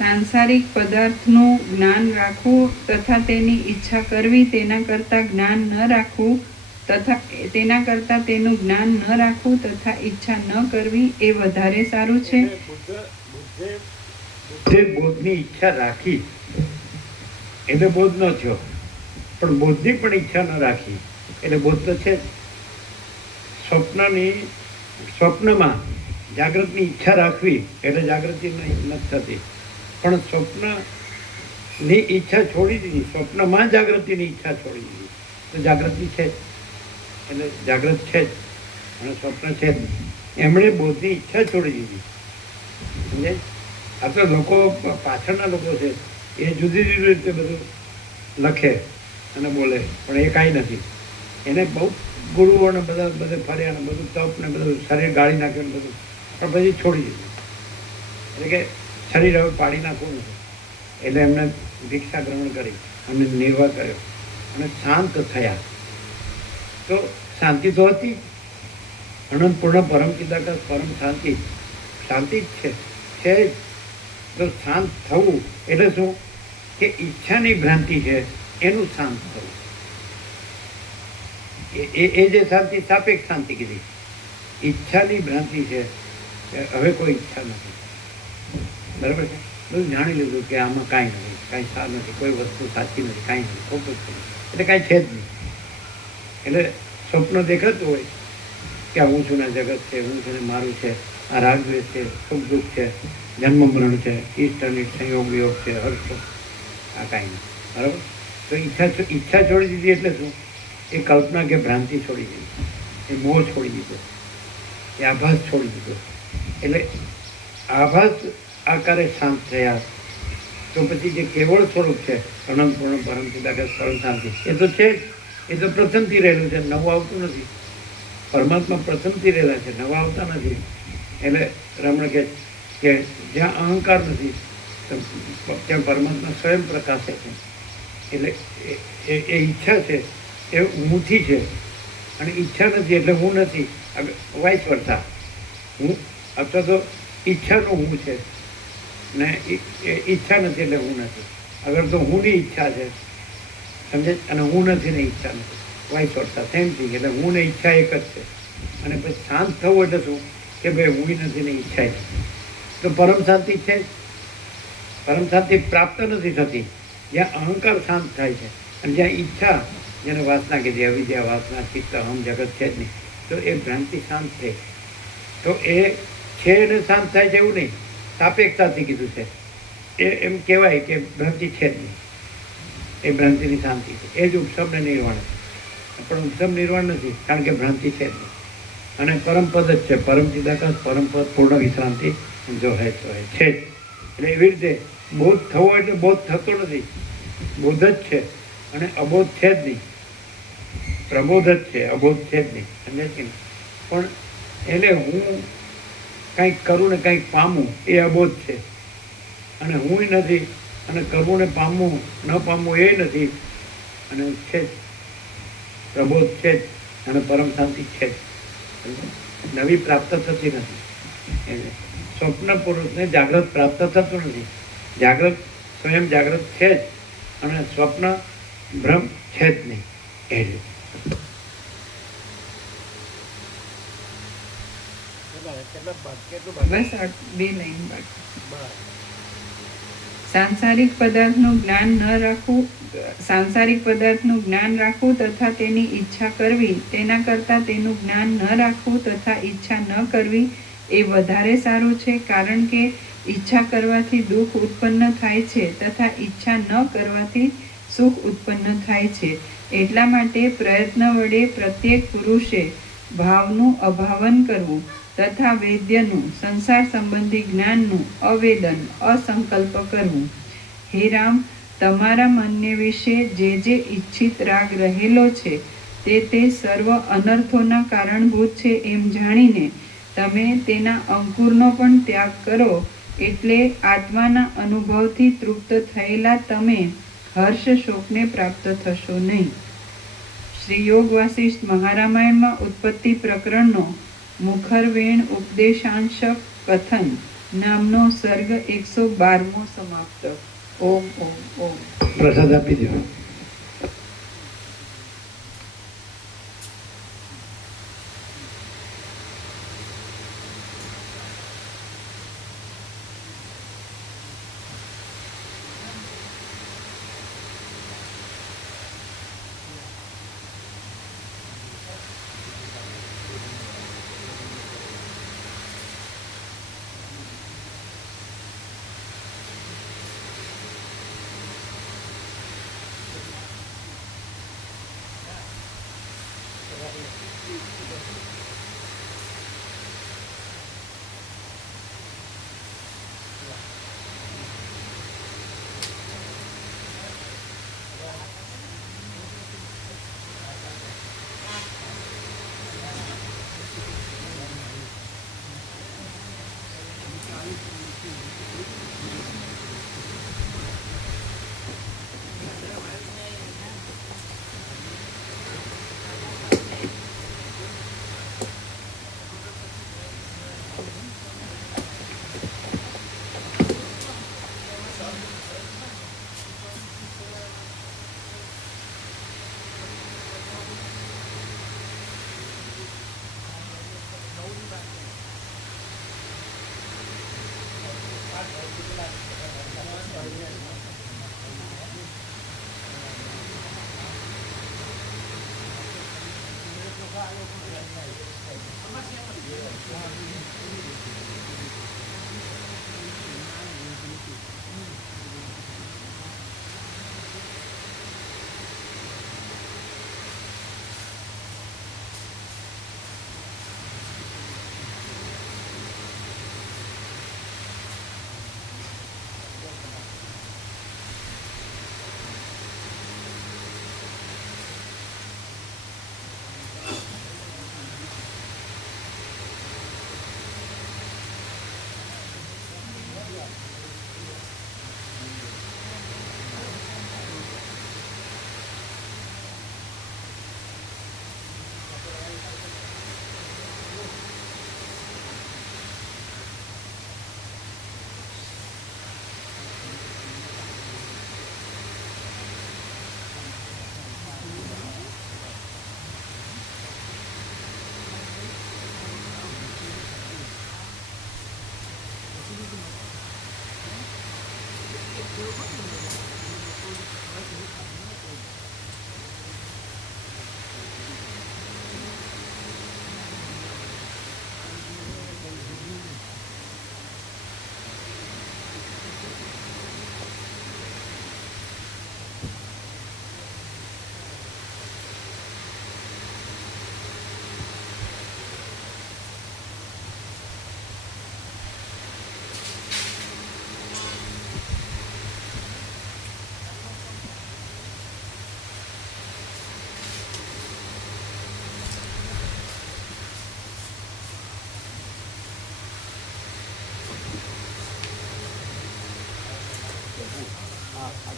સાંસારિક પદાર્થનું જ્ઞાન રાખવું તથા તેની ઈચ્છા કરવી તેના કરતાં જ્ઞાન ન રાખવું તથા તેના કરતાં તેનું જ્ઞાન ન રાખવું તથા ઈચ્છા ન કરવી એ વધારે સારું છે. બુદ્ધે બોધની ઈચ્છા રાખી એટલે બોધ ન થયો, પણ બોધની પણ ઈચ્છા ન રાખી એટલે બોધ તો છે. સ્વપ્નમાં જાગૃતની ઈચ્છા રાખવી એટલે જાગૃતિ નથી થતી, પણ સ્વપ્નની ઈચ્છા છોડી દીધી, સ્વપ્નમાં જાગૃતિની ઈચ્છા છોડી દીધી તો જાગૃતિ છે જ, એટલે જાગૃત છે જ અને સ્વપ્ન છે જ નહીં. એમણે બોધની ઈચ્છા છોડી દીધી. સમજે? આ તો લોકો પાછળના લોકો છે એ જુદી જુદી રીતે બધું લખે અને બોલે, પણ એ કાંઈ નથી. એને બહુ ગુરુઓને બધે ફર્યા ને બધું તપ ને બધું શરીર ગાળી નાખ્યું ને બધું, પણ પછી છોડી દીધું. એટલે કે શરીર હવે પાડી નાખવું નથી. એટલે એમને ભિક્ષા ગ્રહણ કરી અને નિર્વાહ કર્યો અને શાંત થયા. તો શાંતિ તો હતી, અનંતપૂર્ણ પરમ ચિદાકાશ પરમ શાંતિ, શાંતિ જ છે જ. તો શાંત થવું એટલે શું કે ઈચ્છાની ભ્રાંતિ છે એનું શાંત થવું. એ જે શાંતિ સાપેક્ષ શાંતિ કીધી. ઈચ્છાની ભ્રાંતિ છે, હવે કોઈ ઈચ્છા નથી. બરાબર છે? બધું જાણી લીધું કે આમાં કાંઈ નથી, કાંઈ સારું નથી, કોઈ વસ્તુ સાચી નથી, કાંઈ નથી, ખોટું જ નથી, એટલે કાંઈ છે જ નહીં. એટલે સ્વપ્ન દેખાતું હોય કે આ હું છું ને જગત છે, હું છું ને મારું છે, આ રાગ દ્વેષ છે, સુખ દુઃખ છે, જન્મ મરણ છે, ઈષ્ટ અનિષ્ટ, સંયોગ વિયોગ છે, હર્ષ, આ કાંઈ નહીં. બરાબર? તો ઈચ્છા છોડી દીધી એટલે શું? એ કલ્પના કે ભ્રાંતિ છોડી દીધી, એ મોહ છોડી દીધો, એ આભાસ છોડી દીધો. એટલે આભાસ આકારે શાંત થયા. તો પછી જે કેવળ સ્વરૂપ છે અનંતપૂર્ણ પરમ ચિદાકાશ પરમ શાંતિ, એ તો છે જ. એ તો પ્રથમથી રહેલું છે, નવું આવતું નથી. પરમાત્મા પ્રથમથી રહેલા છે, નવા આવતા નથી. એટલે રમણ કે જ્યાં અહંકાર નથી ત્યાં પરમાત્મા સ્વયં પ્રકાશે છે. એટલે એ ઈચ્છા છે એ હુંથી છે અને ઈચ્છા નથી એટલે હું નથી. વાઇસ વર્સા, હું અથવા તો ઈચ્છાનું હું છે ને ઈચ્છા નથી એટલે હું નથી. અગર તો હુંની ઈચ્છા છે, સમજે, અને હું નથી ને ઈચ્છા નથી, વાઇસ વર્સા, સેમ થિંગ. એટલે હું ને ઈચ્છા એક જ છે. અને પછી શાંત થવું એટલે શું કે ભાઈ હું નથી ને ઈચ્છા છે. તો પરમ શાંતિ છે. પરમ શાંતિ પ્રાપ્ત નથી થતી જ્યાં અહંકાર શાંત થાય છે અને જ્યાં ઈચ્છા, જેને વાસના કીધી, અવિદ્યા, વાસના, ચિત્ત, અહમ, જગત છે જ નહીં, તો એ ભ્રાંતિ શાંત થઈ. તો એ છે ને શાંત થાય છે એવું નહીં, સાપેક્ષતાથી કીધું છે. એ એમ કહેવાય કે ભ્રાંતિ છે જ નહીં, એ ભ્રાંતિની શાંતિ છે. એ જ ઉપસમ ને નિર્વાણ છે, પણ ઉપસમ નિર્વાણ નથી, કારણ કે ભ્રાંતિ છે જ નહીં. અને પરમપદ જ છે, પરમ ચિદાકાશ પરમપદ, પૂર્ણ વિશ્રાંતિ જો હે તો હે છે જ. એટલે એવી રીતે બોધ થવો એટલે બોધ થતો નથી, બોધ જ છે અને અબોધ છે જ નહીં. પ્રબોધ જ છે, અબોધ છે જ નહીં. સમજે કે નહીં? પણ એટલે હું કંઈક કરું ને કંઈક પામું એ અબોધ છે, અને હું નથી, અને કરવું ને પામવું ન પામવું એ નથી, અને છે જ પ્રબોધ છે જ, અને પરમ શાંતિ છે જ. નવી પ્રાપ્ત થતી નથી. એટલે સ્વપ્ન પુરુષને જાગ્રત પ્રાપ્ત થતું નથી. જાગ્રત સ્વયં જાગ્રત છે જ અને સ્વપ્ન ભ્રમ છે જ નહીં. એ રીતે બસ 2 લાઈન બાકી. સાંસારિક પદાર્થનું જ્ઞાન ન રાખવું, સાંસારિક પદાર્થનું જ્ઞાન રાખવું તથા તેની ઈચ્છા કરવી તેના કરતાં તેનું જ્ઞાન ન રાખવું તથા ઈચ્છા ન કરવી એ વધારે સારું છે. કારણ કે ઈચ્છા કરવાથી દુઃખ ઉત્પન્ન થાય છે તથા ઈચ્છા ન કરવાથી સુખ ઉત્પન્ન થાય છે. એટલા માટે પ્રયત્ન વડે પ્રત્યેક પુરુષે ભાવનું અભાવન કરવું તથા વેદ્યનું સંસાર સંબંધી જ્ઞાનનું અવેદન અસંકલ્પ કરવું. હે રામ, તમારા મનને વિશે જે ઈચ્છિત રાગ રહેલો છે તે સર્વ અનર્થોના કારણભૂત છે એમ જાણીને તમે તેના અંકુરનો પણ ત્યાગ કરો. એટલે આત્માના અનુભવથી તૃપ્ત થયેલા તમે હર્ષ શોકને પ્રાપ્ત થશો નહીં. શ્રી યોગ વાસિષ્ઠ મહારામાયણમાં ઉત્પત્તિ પ્રકરણનો મુખરવેણ ઉપદેશાંશ કથન નામનો સર્ગ 112મો સમાપ્ત. ઓમ ઓમ ઓમ. પ્રસાદ આપી દો.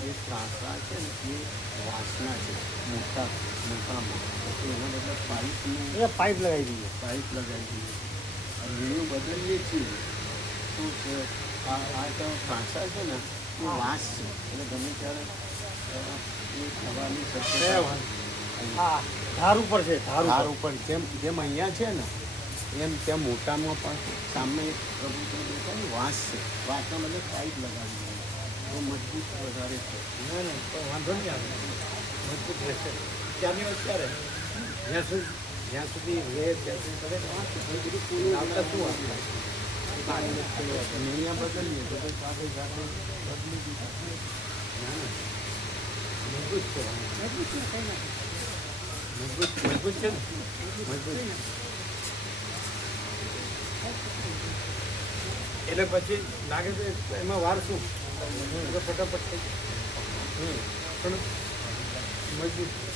જે ત્રાંસા છે ને એ વાસના છે મોટા મોટામાં પછી એના બદલે પાઇપનું પાઇપ લગાવી દઈએ રીણું બદલીએ છીએ શું છે આ તો ત્રાંસા છે ને એ વાસ છે એટલે ગમે ત્યારે એ થવાની શક્યતા ધાર ઉપર છે ધાર ઉપર જેમ અહીંયા છે ને એમ ત્યાં મોટામાં પણ સામે એક પ્રભુત્વ દેખાય વાસ છે વાસના બદલે પાઇપ લગાવી દઈએ તો મજબૂત વધારે છે ના ના તો વાંધો નહીં આવે મજબૂત રહેશે ત્યાંની વાત ક્યારે જ્યાં સુધી રહે ત્યાં સુધી કરે થોડું બધું પૂરું આવતા શું આપણે અહીંયા બદલીએ તો કંઈ સાથે સાથે બદલી દીધા ના ના મજબૂત છે મજબૂત છે ને મજબૂત એટલે પછી લાગે છે એમાં વાર શું ફટાફટ થઈ પણ મજબૂત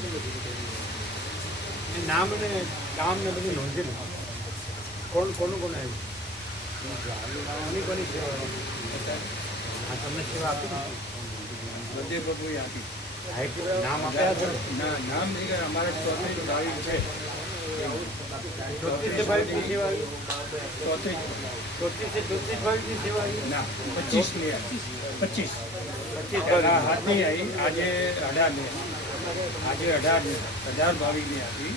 એ નામ ને કામ ને બધું નોંધેલું. કોનું કોનું આવ્યું કોની સેવા? હા, તમને સેવા આપી બધે બધું આપી. નામ આપ્યા છે? ના, નામ નહીં કે અમારે 34 ભાઈ છે. 34 ભાઈની સેવા આવી? 34 ભાઈની સેવા આવી? ના, 25 હાથની આવી. આજે 18 ભાવીની આપી.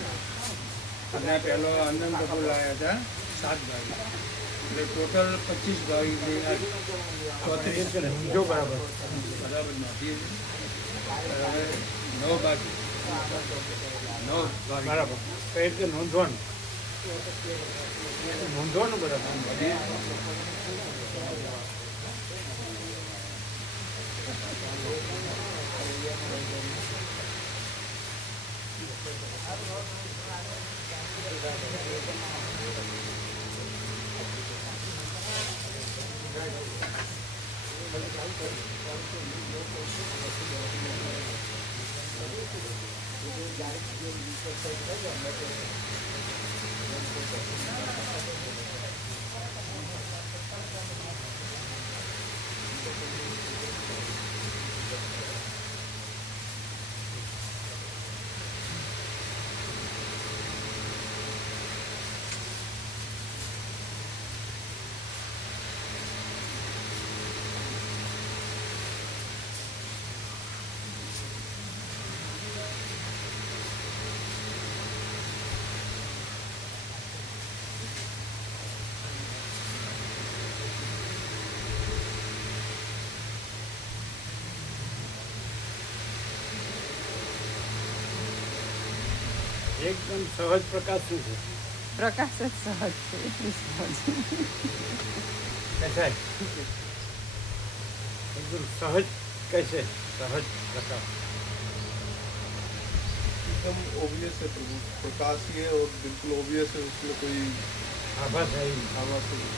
અને પહેલો આનંદ કપૂર લાવ્યા હતા 7 ભાઈ, એટલે ટોટલ 25 ભાવીની 34 છે ને? જો બરાબર નથી. હવે 9 બાકી, 9 બરાબર. તો એ રીતે નોંધવાનું બરાબર. એકદમ સહજ પ્રકાશ શું છે? પ્રકાશ જ સહજ છે, એટલું સહજ. कैसा है? एकदम सहज कैसे? सहज प्रकाश एकदम ओबियस है प्रभु, प्रकाश ही है और बिल्कुल ओबियस है, उसमें कोई आभास है. आवाज नहीं.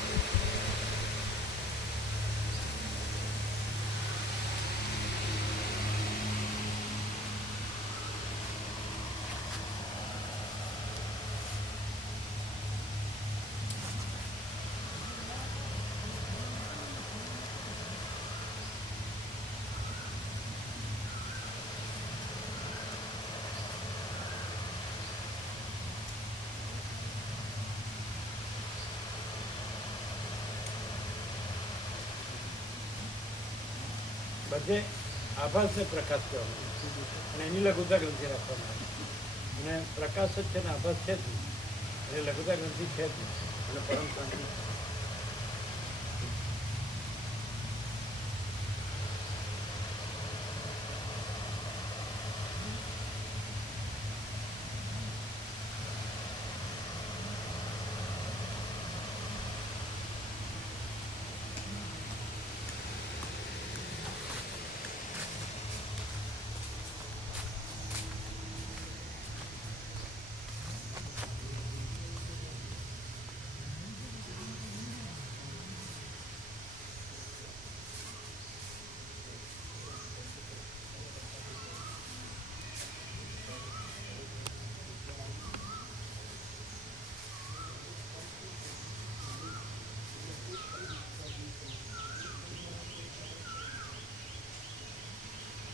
બધે આભાસને પ્રકાશ કહેવામાં આવે અને એની લઘુતા ગ્રંથિ રાખવામાં આવે. અને પ્રકાશ જ છે ને આભાસ છે જ નહીં, એટલે લઘુતા ગ્રંથિ છે જ નહીં. અને પરમ શાંતિ